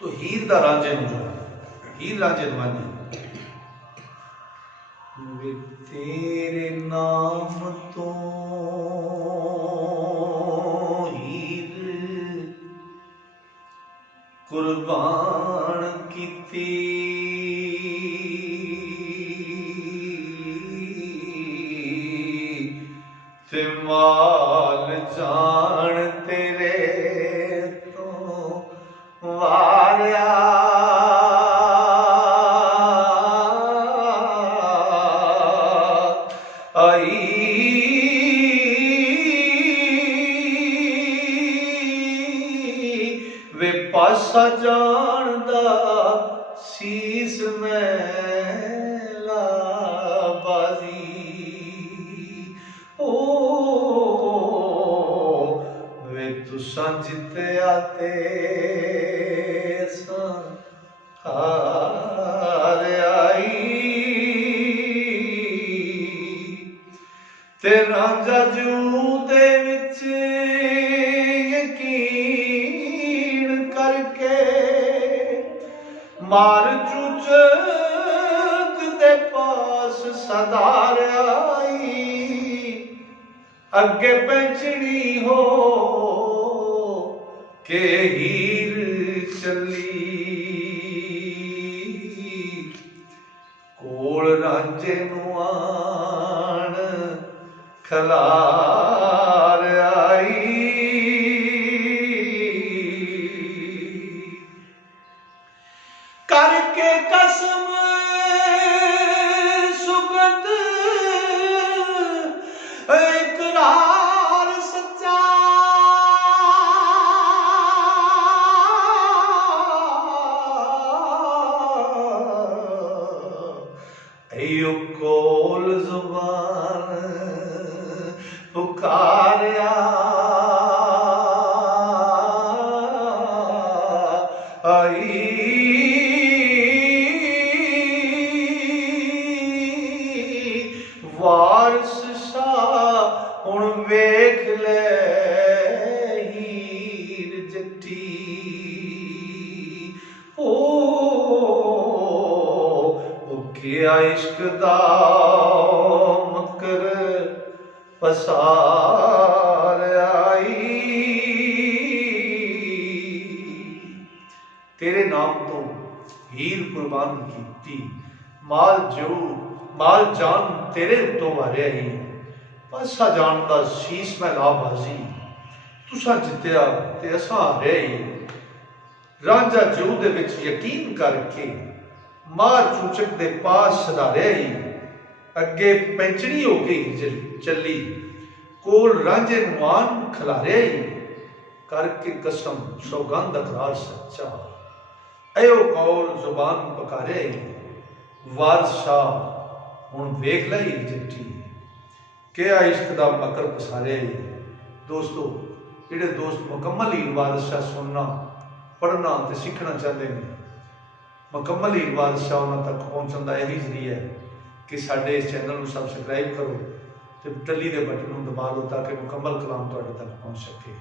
तो हीर दा रांझे नूं जो हीर रांझे नवानी वे तेरे नाम तो हीर कुर्बान कीती ते माल जान तेरे तो वारिया आई वे पासा जानदा सीस मैला बाजी ओ वे तुसां जित्या ते हार आई ते रांझा जू दे विच यकीन करके मार चूचक दे पास सदार आई अगे पैंचनी हो के हीर चली कोल रांझे नूं आण खलार आई करके कसम सुगंध इकरार सच्चा एयो कोल जुबान पुकारिया आई वारस शाह हुण वेख ले हीर जट्टी ओ क्या इश्क दा मकर पसार आई तेरे नाम तो हीर कुर्बान कीती माल जान तेरे उत्तों वारिया ही पासा जान दा शीश मैं ला बाजी तुसा जित्या ते असां हारे ही रांझा जू दे विच यकीन करके मार चूचक दे पास सदारे ही अगे पैंचनी हो गई चली कोल रांझे नुआन खलारे ही करके कसम सौगंध अकरार सच्चा एयो कौल जुबान पकारे ही वारस शाह हुण वेख लै हीर जट्टी क्या इश्क दा मकर पसारे ही दोस्तों जिहड़े दोस्त मुकम्मल हीर वारस शाह सुनना पढ़ना ते सीखना चाहते हैं मुकम्मल हीर वारस शाह उन्हां तक पहुँचण का यही जरिया है कि साडे इस चैनल को सबसक्राइब करो तो टली के बटन को दबा दो ताकि मुकम्मल कलाम तुहाडे तक पहुँच सके।